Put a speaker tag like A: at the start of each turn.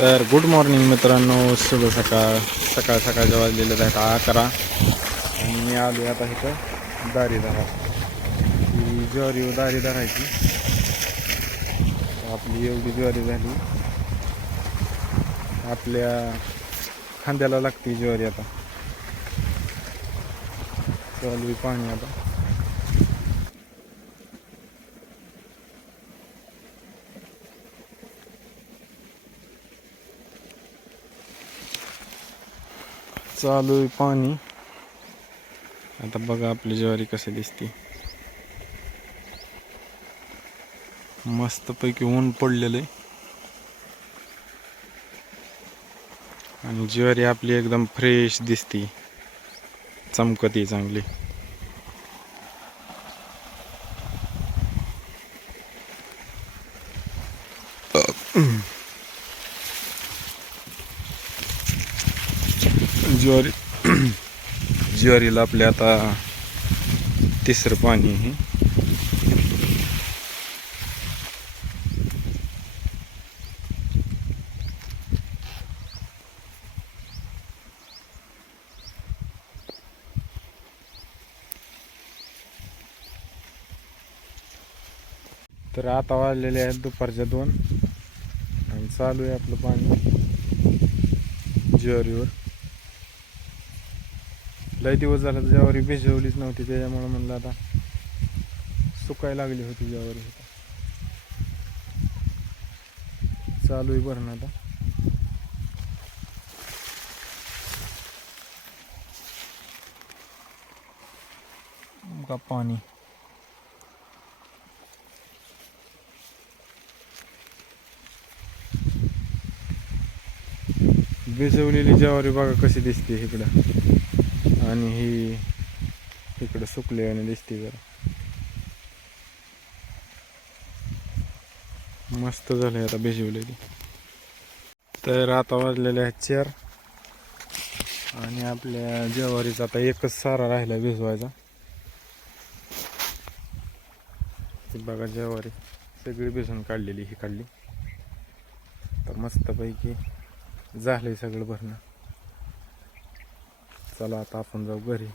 A: तर good morning मित्रांनो शुभ सकाळ. सकाळ सकाळच्या आहे आहेत अकरा. आणि मी आलो आता इथं दारी धरा ही ज्वारी दारी धरायची. आपली एवढी ज्वारी झाली. आपल्या खांद्याला लागते ज्वारी आता. चालू पाणी आता. चालू आहे पाणी. आता बघा आपली ज्वारी कशी दिसते. मस्तपैकी ऊन पडलेलं आहे. आणि ज्वारी आपली एकदम फ्रेश दिसती. चमकती चांगली. ज्वारी ज्वारीला आपल्या आता तिसरं पाणी आहे. तर आता वाढलेले आहेत दुपारच्या दोन. आणि चालू आहे आपलं पाणी. ज्वारीवर. लय दिवस झाला तर ज्वारी भिजवलीच नव्हती त्याच्यामुळं म्हणलं आता सुकायला लागली होती ज्यावारी होता चालू आहे भरणं आता. का पाणी? भिजवलेली ज्वारी बघा कशी दिसते इकडं. आणि ही इकडं सुकली आणि दिसते जरा. मस्त झाले आता भिजवलेली तर आता वाजलेले आहेत चार. आणि आपल्या ज्वारीचा आता एकच सारा राहिला भिजवायचा. बघा ज्वारी. सगळी भिजून काढलेली ही काढली तर मस्तपैकी झालंय सगळं भरणं. चला आता आपण जाऊ घरी.